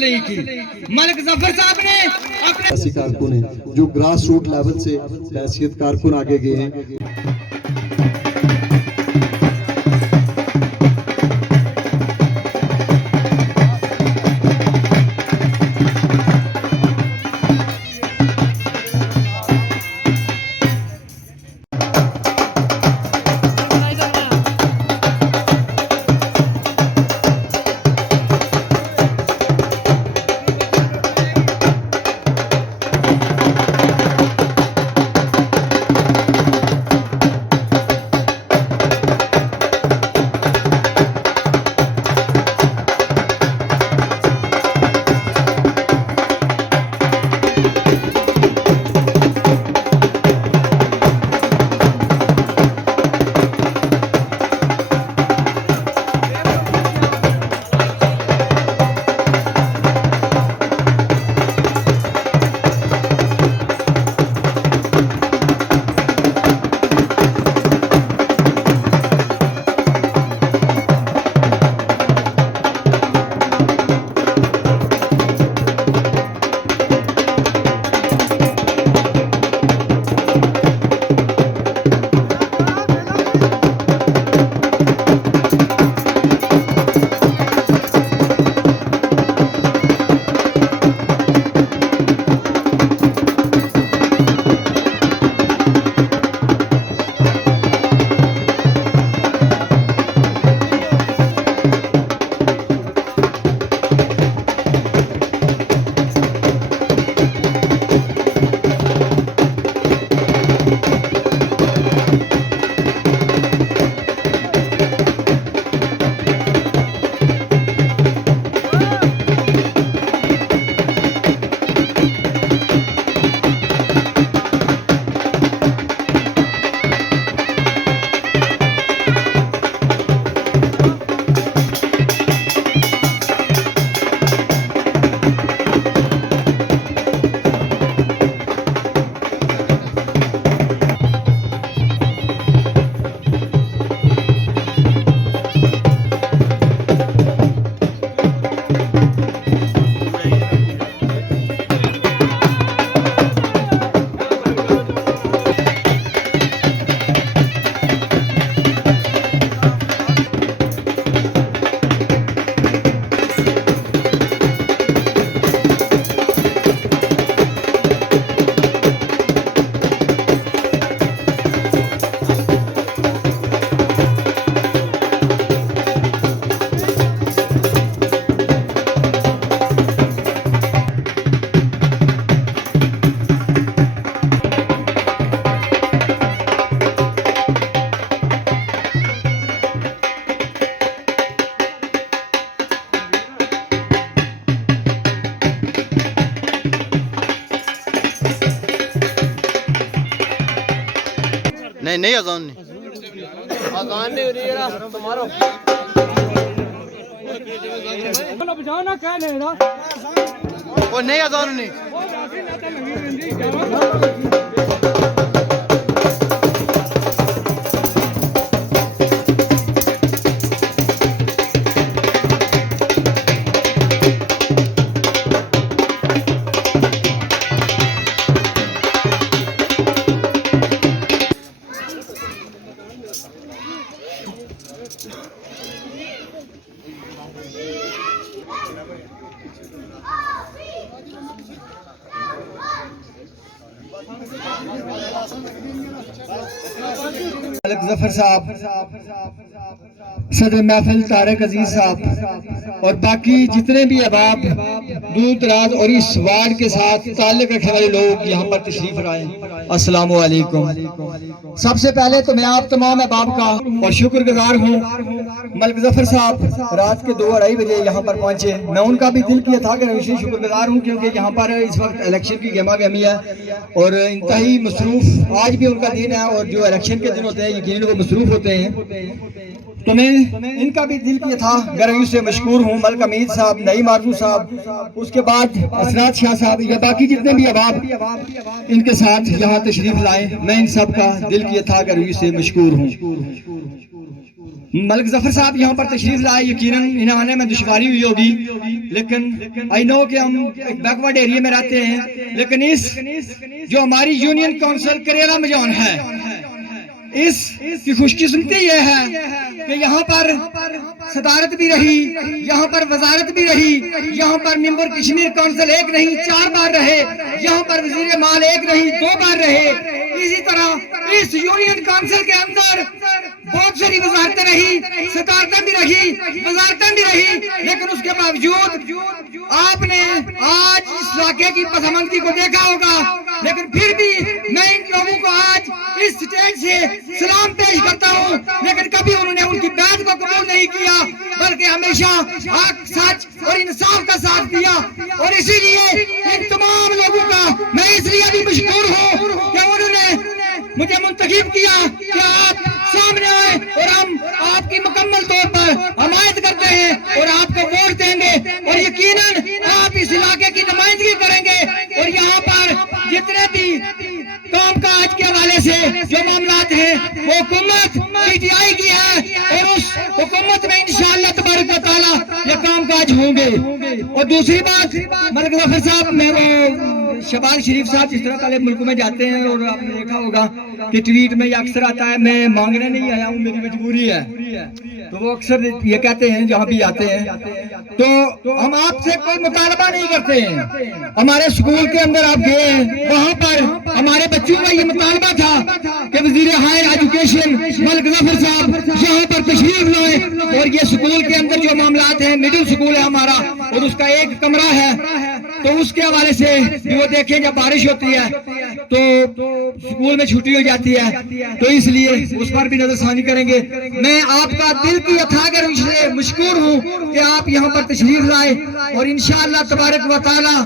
نہیں کی۔ ملک ظفر صاحب نے اپنے ایسی کارکن ہیں جو گراس روٹ لیول سے حیثیت کارکن آگے گئے ہیں۔ نہیں اذان نہیں نہیں ہو رہی ہے تمہارو بجانا کہہ لے رہا وہ نہیں اذان نہیں ملک ظفر صاحب، صدر محفل طارق عزیز صاحب اور باقی جتنے بھی احباب دور دراز اور اس وارڈ کے ساتھ تعلق رکھنے والے لوگ یہاں پر تشریف لائے، السلام علیکم۔ سب سے پہلے تو میں آپ تمام احباب کا اور شکر گزار ہوں۔ ملک ظفر صاحب رات کے 2:30 بجے یہاں پر پہنچے، میں ان کا بھی دل کی اتھا کر شکر گزار ہوں کیونکہ یہاں پر اس وقت الیکشن کی گہما گہمی ہے اور انتہائی مصروف آج بھی ان کا دن ہے، اور جو الیکشن کے دن ہوتے ہیں یقیناً وہ مصروف ہوتے ہیں، تو میں ان کا بھی دل کی تھا گرمی سے مشکور ہوں۔ ملک حمید صاحب، نعیم آرزو صاحب، اس کے بعد اسرات شاہ صاحب یا باقی جتنے بھی احباب ان کے ساتھ یہاں تشریف لائے، میں ان سب کا دل کی تھا گرمی سے مشکور ہوں۔ ملک ظفر صاحب یہاں پر تشریف لائے، یقیناً انہیں آنے میں دشواری ہوئی ہوگی، لیکن آئی نو کہ ہم ایک بیکورڈ ایریا میں رہتے ہیں، لیکن اس جو ہماری یونین کونسل کریلا مجان ہے، اس کی خوش قسمتی یہ ہے کہ یہاں پر صدارت بھی رہی، یہاں پر وزارت بھی رہی، یہاں پر ممبر کشمیر کونسل ایک نہیں 4 بار رہے، یہاں پر وزیر مال ایک نہیں 2 بار رہے، اسی طرح اس یونین کونسل کے اندر بہت ساری وزارتیں رہی، صدارتیں بھی رہی، وزارتیں بھی رہی، لیکن اس کے باوجود آپ نے آج اس علاقے کی پسماندگی کو دیکھا ہوگا، لیکن پھر بھی میں ان لوگوں کو آج اس سٹیج سے سلام پیش کرتا ہوں، لیکن کبھی انہوں نے ان کی بیعت کو قبول نہیں کیا، بلکہ ہمیشہ حق، سچ اور انصاف کا ساتھ دیا، اور اسی لیے ان تمام لوگوں کا میں اس لیے بھی مشکور ہوں کہ انہوں نے مجھے منتخب کیا کہ آپ سامنے آئے اور ہم آپ کی مکمل طور پر حمایت کرتے ہیں اور آپ کو ووٹ دیں گے، اور یقیناً آپ اس علاقے کی نمائندگی کریں گے، اور یہاں پر جتنے بھی کام کاج کے حوالے سے جو معاملات ہیں وہ حکومت پی ٹی آئی کی ہے، اور اس حکومت میں انشاءاللہ تبارک و تعالیٰ یہ کام کاج ہوں گے۔ اور دوسری بات، ملک ظفر صاحب میں وہ شہباز شریف صاحب جس طرح پہلے ملکوں میں جاتے ہیں، اور آپ نے دیکھا ہوگا کہ ٹویٹ میں یہ اکثر آتا ہے میں مانگنے نہیں آیا ہوں، میری مجبوری ہے، تو وہ اکثر یہ کہتے ہیں جہاں بھی آتے ہیں، تو ہم آپ سے کوئی مطالبہ نہیں کرتے ہیں۔ ہمارے سکول کے اندر آپ گئے ہیں، وہاں پر ہمارے بچوں کا یہ مطالبہ تھا کہ وزیر ہائر ایجوکیشن ملک ظفر صاحب یہاں پر تشریف لائیں، اور یہ سکول کے اندر جو معاملات ہیں، مڈل سکول ہے ہمارا اور اس کا ایک کمرہ ہے، تو اس کے حوالے سے وہ دیکھیں جب بارش ہوتی ہے تو سکول میں چھٹی ہو جاتی ہے، تو اس لیے اس پر بھی نظر ثانی کریں گے۔ میں آپ کا دل کی اتھا کر مشکور ہوں کہ آپ یہاں پر تشریف لائے، اور انشاءاللہ تبارک و تعالی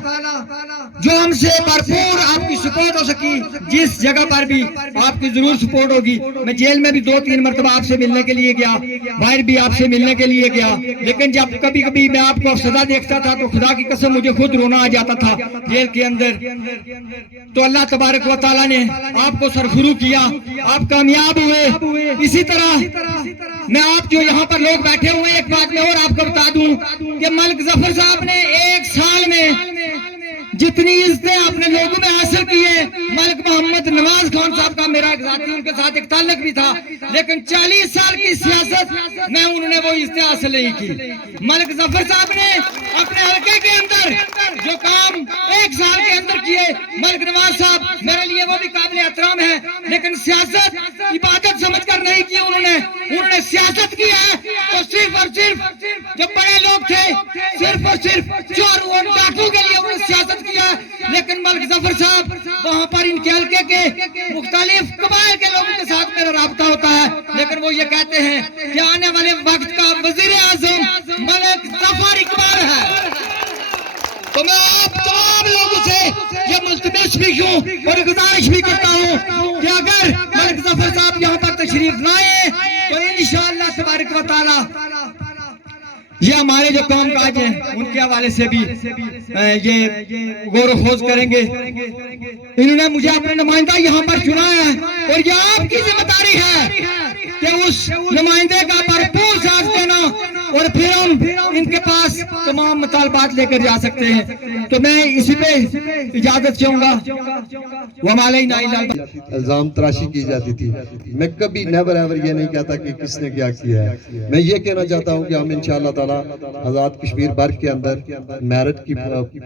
جو ہم سے بھرپور آپ کی سپورٹ ہو سکی، جس جگہ پر بھی آپ کی ضرور سپورٹ ہوگی۔ میں جیل میں بھی 2-3 مرتبہ آپ سے ملنے کے لیے گیا، باہر بھی آپ سے ملنے کے لیے گیا، لیکن جب کبھی کبھی میں آپ کو سزا دیکھتا تھا تو خدا کی قسم مجھے خود رونا آ جاتا تھا جیل کے اندر، تو اللہ تبارک و تعالیٰ نے آپ کو سرخرو کیا، آپ کامیاب ہوئے۔ اسی طرح میں آپ جو یہاں پر لوگ بیٹھے ہوئے ایک بات میں اور آپ کو بتا دوں کہ ملک ظفر صاحب نے 1 سال میں جتنی عزتیں اپنے لوگوں میں حاصل کی ہے، ملک محمد نواز خان صاحب کا میرا ایک ذاتی ان کے ساتھ ایک تعلق بھی تھا، لیکن 40 سال کی سیاست میں انہوں نے وہ عزتیں حاصل نہیں کی۔ ملک ظفر صاحب نے اپنے حلقے کے اندر جو کام 1 سال کے اندر کیے، ملک نواز صاحب میرے لیے وہ بھی قابل احترام ہے، لیکن سیاست عبادت سمجھ کر نہیں کی انہوں نے سیاست کی ہے تو صرف اور صرف جو بڑے لوگ تھے، صرف اور صرف چوروں اور ڈاکو کے لیے انہوں نے سیاست کیا ہے، لیکن ملک ظفر صاحب وہاں پر ان کے حلقے کے مختلف قبائل کے لوگوں کے ساتھ میرا رابطہ ہوتا ہے، لیکن وہ یہ کہتے ہیں کہ آنے والے وقت کا وزیر اعظم ملک ظفر اقبال ہے۔ تو میں آپ تمام لوگوں سے یہ ملتمس بھی ہوں اور گزارش بھی کرتا ہوں کہ اگر ملک ظفر صاحب یہاں پر تشریف لائیں تو انشاءاللہ تبارک و تعالی یہ ہمارے جو کام کاج ہیں ان کے حوالے سے بھی یہ غور و خوض کریں گے۔ انہوں نے مجھے اپنا نمائندہ یہاں پر چنا ہے، اور یہ آپ کی ذمہ داری ہے کہ اس نمائندے کا بھرپور ساتھ دینا، اور پھر ہم ان کے پاس تمام مطالبات لے کر جا سکتے ہیں۔ تو میں اسی پہ اجازت چاہوں گا۔ الزام تراشی کی جاتی تھی، میں کبھی نیور ایور یہ نہیں کہتا کہ کس نے کیا کیا ہے۔ میں یہ کہنا چاہتا ہوں کہ ہم انشاءاللہ تعالی آزاد کشمیر برگ کے اندر میرٹ کی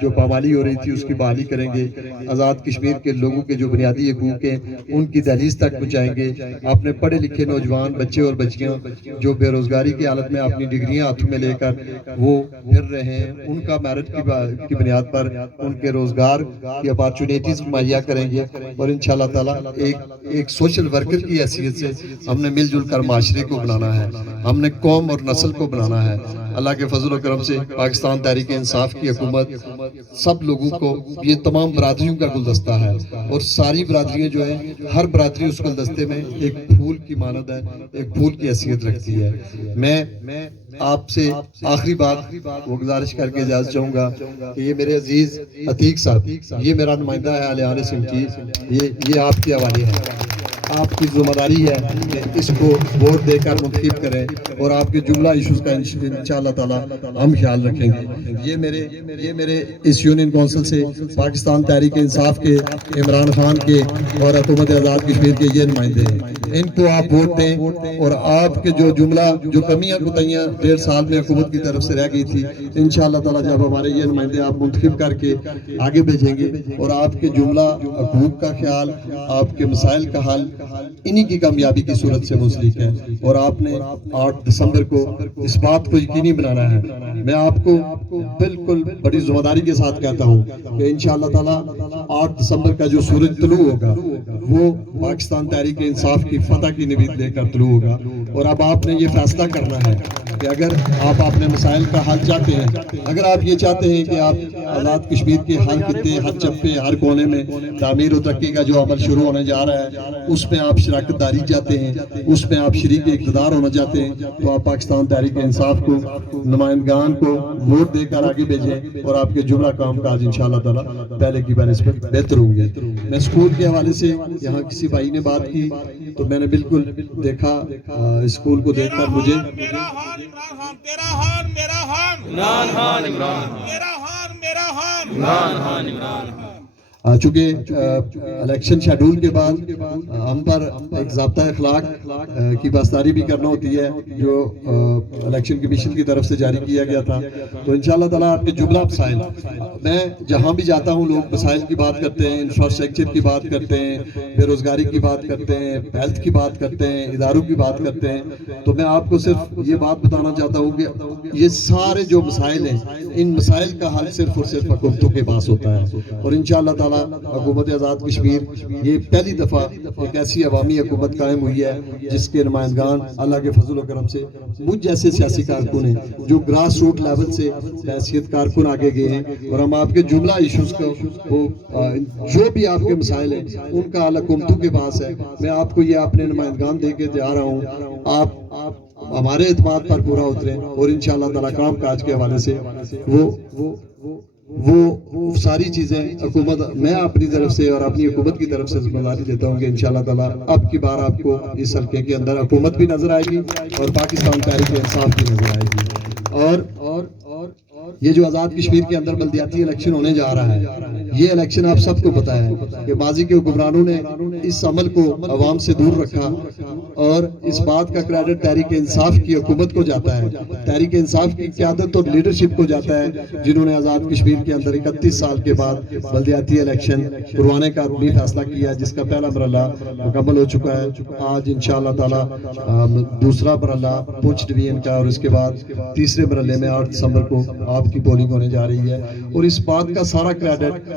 جو پامالی ہو رہی تھی اس کی بحالی کریں گے، آزاد کشمیر کے لوگوں کے جو بنیادی حقوق ہیں ان کی دہلیز تک پہنچائیں گے۔ اپنے پڑھے لکھے نوجوان بچے اور بچیاں جو بے روزگاری کی حالت میں اپنی ڈگریاں ہاتھوں میں لے کر وہ پھر رہے ہیں، ان کا میرٹ کی بنیاد پر ان کے روزگار کی اپارچونیٹیز مہیا کریں گے، اور انشاءاللہ تعالی ایک سوشل ورکر کی حیثیت سے ہم نے مل جل کر معاشرے کو بنانا ہے، ہم نے قوم اور نسل کو بنانا ہے۔ اللہ کے فضل و کرم سے پاکستان تحریک انصاف کی حکومت سب لوگوں کو، یہ تمام برادریوں کا گلدستہ ہے، اور ساری برادریاں جو ہیں ہر برادری اس گلدستے میں ایک پھول کی مانند ہے، ایک پھول کی حیثیت رکھتی ہے۔ میں آپ سے آخری بات وہ گزارش کر کے اجازت چاہوں گا کہ یہ میرے عزیز عتیق صاحب، یہ میرا نمائندہ ہے اہل سمٹی، یہ آپ کے حوالے ہے۔ آپ کی ذمہ داری ہے کہ اس کو ووٹ دے کر منتخب کریں اور آپ کے جملہ ایشوز کا انشاءاللہ تعالی ہم خیال رکھیں گے. یہ میرے اس یونین کونسل سے پاکستان تحریک انصاف کے، عمران خان کے اور حکومت آزاد کشمیر کے یہ نمائندے ہیں. ان کو آپ ووٹ دیں اور آپ کے جو جملہ جو کمیاں کوتاہیاں 1.5 سال میں حکومت کی طرف سے رہ گئی تھی، انشاءاللہ تعالی جب ہمارے یہ نمائندے آپ منتخب کر کے آگے بھیجیں گے اور آپ کے جملہ حقوق کا خیال، آپ کے مسائل کا حل انہی کی کامیابی کی صورت سے منسلک ہے. اور آپ نے 8 دسمبر کو اس بات کو یقینی بنانا ہے. میں آپ کو بالکل بڑی ذمہ داری کے ساتھ کہتا ہوں کہ انشاءاللہ تعالی 8 دسمبر کا جو سورج طلوع ہوگا وہ پاکستان تحریک انصاف کی فتح کی نوید لے کر طلوع ہوگا. اور اب آپ نے یہ فیصلہ کرنا ہے کہ اگر آپ اپنے مسائل کا حل چاہتے ہیں، اگر آپ یہ چاہتے ہیں کہ آپ آزاد کشمیر کے ہر خطے، ہر چپے، ہر کونے میں تعمیر و ترقی کا جو عمل شروع ہونے جا رہا ہے اس میں آپ شراکت داری چاہتے ہیں، اس میں آپ شریک اقتدار ہونا چاہتے ہیں، تو آپ پاکستان تحریک انصاف کو، نمائندگان کو ووٹ دے کر آگے بھیجیں اور آپ کے جملہ کام کاج انشاءاللہ تعالی پہلے کی بنسبت بہتر ہوں گے. میں اسکول کے حوالے سے یہاں کسی بھائی نے بات کی تو میں نے بالکل دیکھا، اسکول کو دیکھ کر مجھے میرا ہان عمران خان، تیرا ہان میرا ہان، عمران خان عمران، میرا ہان میرا ہان، عمران خان عمران. چونکہ الیکشن شیڈول کے بعد ہم پر ایک ضابطہ اخلاق کی پاسداری بھی کرنا ہوتی ہے جو الیکشن کمیشن کی طرف سے جاری کیا گیا تھا. تو انشاءاللہ تعالیٰ آپ کے جملہ مسائل، میں جہاں بھی جاتا ہوں لوگ مسائل کی بات کرتے ہیں، انفراسٹرکچر کی بات کرتے ہیں، بے روزگاری کی بات کرتے ہیں، ہیلتھ کی بات کرتے ہیں، اداروں کی بات کرتے ہیں. تو میں آپ کو صرف یہ بات بتانا چاہتا ہوں کہ یہ سارے جو مسائل ہیں ان مسائل کا حل صرف اور صرف حکومتوں کے پاس ہوتا ہے. اور انشاءاللہ تعالیٰ حکومت آزاد کشمیر یہ پہلی دفعہ ایک ایسی عوامی حکومت قائم ہوئی ہے جس کے نمائندگان اللہ کے فضل و کرم سے مجھ جیسے سیاسی کارکن ہیں جو گراس روٹ لیول سے حیثیت کارکن آگے گئے ہیں. اور ہم آپ کے جملہ ایشوز کو جو بھی آپ کے مسائل ہیں ان کا حل حکومتوں کے پاس ہے. میں آپ کو یہ اپنے نمائندگان دے کے جا رہا ہوں، آپ ہمارے اعتماد پر پورا اتریں اور انشاءاللہ تعالیٰ کام کاج کے حوالے سے وہ ساری چیزیں حکومت، میں اپنی طرف سے اور اپنی حکومت کی طرف سے ذمہ داری دیتا ہوں کہ انشاءاللہ تعالیٰ اب کی بار آپ کو اس حلقے کے اندر حکومت بھی نظر آئے گی اور پاکستان تحریک انصاف بھی نظر آئے گی. اور یہ جو آزاد کشمیر کے اندر بلدیاتی الیکشن ہونے جا رہا ہے، یہ الیکشن آپ سب کو پتا ہے کہ ماضی کے حکمرانوں نے اس عمل کو عوام سے دور رکھا اور اس بات کا کریڈٹ تحریک انصاف کی حکومت کو جاتا ہے، تحریک انصاف کی قیادت اور لیڈرشپ کو جاتا ہے جنہوں نے آزاد کشمیر کے اندر 31 سال کے بعد بلدیاتی الیکشن کروانے کا بھی فیصلہ کیا جس کا پہلا مرحلہ مکمل ہو چکا ہے. آج انشاءاللہ تعالی دوسرا مرحلہ پونچھ ڈویژن کا اور اس کے بعد تیسرے مرحلے میں 8 دسمبر کو آپ کی پولنگ ہونے جا رہی ہے. اور اس بات کا سارا کریڈٹ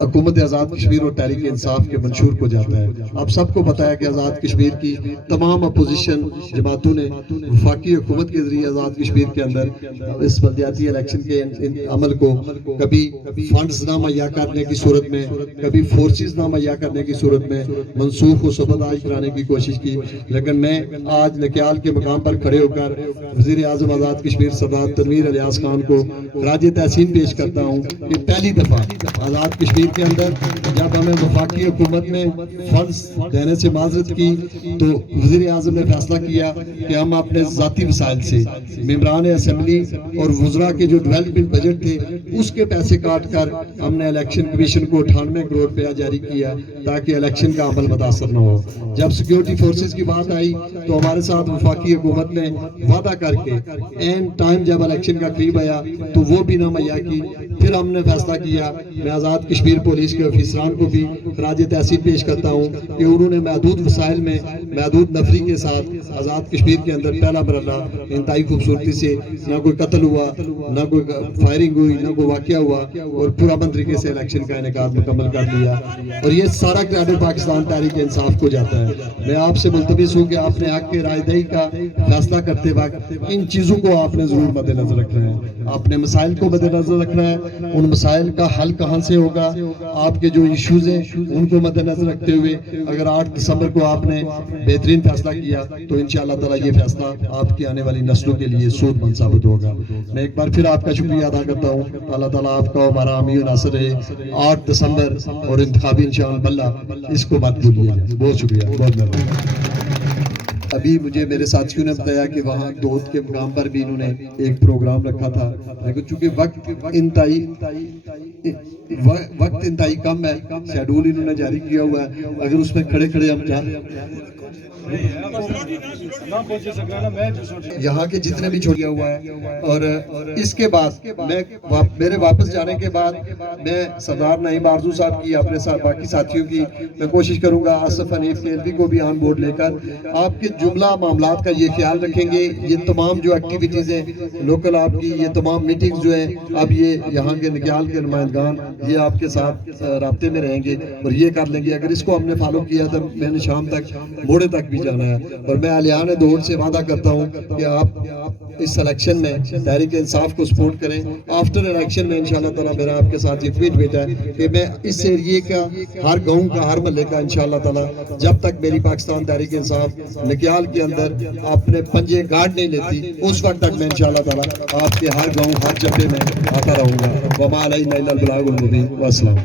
حکومت آزاد کشمیر اور تحریک انصاف کے منشور کو جاتا ہے. آپ سب کو پتا ہے کہ آزاد کشمیر کی تمام اپوزیشن جماعتوں نے وفاقی حکومت کے ذریعے آزاد کشمیر کے اندر اس بلدیاتی الیکشن کے عمل کو کبھی فنڈز نہ مہیا کرنے کی صورت میں، کبھی فورسز نہ مہیا کرنے کی صورت میں منسوخ و سبدائی کرانے کی کوشش کی. لیکن میں آج نکیال کے مقام پر کھڑے ہو کر وزیر اعظم آزاد کشمیر سردار تنویر الیاس خان کو خراج تحسین پیش کرتا ہوں کہ پہلی دفعہ آزاد کشمیر کے اندر جب ہمیں وفاقی حکومت نے فنڈز دینے سے معذرت کی تو وزیر اعظم نے فیصلہ کیا کہ ہم اپنے ذاتی وسائل سے ممبران اسمبلی اور وزراء کے جو ڈیولپمنٹ بجٹ تھے اس کے پیسے کاٹ کر ہم نے الیکشن کمیشن کو 98 کروڑ روپیہ جاری کیا تاکہ الیکشن کا عمل متاثر نہ ہو. جب سیکیورٹی فورسز کی بات آئی تو ہمارے ساتھ وفاقی حکومت نے وعدہ کر کے این ٹائم جب الیکشن کا قریب آیا تو وہ بھی نہ مہیا کی. پھر ہم نے فیصلہ کیا، میں آزاد کشمیر پولیس کے افسران کو بھی خراج تحسین پیش کرتا ہوں کہ انہوں نے محدود وسائل میں محدود نفری کے ساتھ آزاد کشمیر کے اندر پہلا مرحلہ انتہائی خوبصورتی سے، نہ کوئی قتل ہوا، نہ کوئی فائرنگ ہوئی، نہ کوئی واقعہ ہوا اور پرامن طریقے سے الیکشن کا انعقاد مکمل کر لیا. اور یہ سارا کریڈٹ پاکستان تحریک انصاف کو جاتا ہے. میں آپ سے ملتمس ہوں کہ آپ نے حق کے رائے دہی کا فیصلہ کرتے وقت ان چیزوں کو آپ نے ضرور مد نظر رکھنا ہے. اپنے مسائل کو مد نظر رکھنا ہے، ان مسائل کا حل کہاں سے ہوگا، آپ کے جو ایشوز ہیں ان کو مد نظر رکھتے ہوئے اگر 8 دسمبر کو آپ نے بہترین فیصلہ کیا تو انشاءاللہ تعالی یہ فیصلہ آپ کی آنے والی نسلوں کے لیے سود مند ثابت ہوگا. میں ایک بار پھر آپ کا شکریہ ادا کرتا ہوں. اللہ تعالیٰ آپ کا ہمارا حامی و ناصر رہے. 8 دسمبر اور انتخابی انشاءاللہ اس کو مت بھولیے. بہت شکریہ, بہت مہربانی. ابھی مجھے میرے ساتھیوں نے بتایا کہ وہاں دودھ کے مقام پر بھی انہوں نے ایک پروگرام رکھا تھا, لیکن چونکہ وقت انتہائی کم ہے, شیڈول انہوں نے جاری کیا ہوا ہے. اگر اس میں کھڑے کھڑے ہم یہاں کے جتنے بھی چھوڑیا ہوا ہے, اور اس کے بعد میرے واپس جانے کے بعد میں سردار نعیم آرزو صاحب کی, اپنے ساتھ باقی ساتھیوں کی میں کوشش کروں گا آصف حنیف کیلوی کو بھی آن بورڈ لے کر آپ کے جملہ معاملات کا یہ خیال رکھیں گے. یہ تمام جو ایکٹیویٹیز ہیں لوکل آپ کی, یہ تمام میٹنگز جو ہیں, اب یہ یہاں کے نگیال کے نمائندگان یہ آپ کے ساتھ رابطے میں رہیں گے اور یہ کر لیں گے. اگر اس کو ہم نے فالو کیا تو میں نے شام تک موڑے تک بھی جانا ہے. اور میں اہلیان دور سے وعدہ کرتا ہوں کہ آپ اس الیکشن میں تحریک انصاف کو سپورٹ کریں. آفٹر الیکشن میں انشاءاللہ تعالیٰ میرا آپ کے ساتھ یہ ٹویٹ بیٹا ہے کہ میں اس ایریے کا, ہر گاؤں کا, ہر محلے کا انشاءاللہ تعالیٰ جب تک میری پاکستان تحریک انصاف نکیال کے اندر اپنے پنجے گاڑ نہیں لیتی اس وقت تک میں انشاءاللہ تعالیٰ آپ کے ہر گاؤں, ہر جبے میں آتا رہوں گا. وما علینا الا البلاغ المبین. والسلام.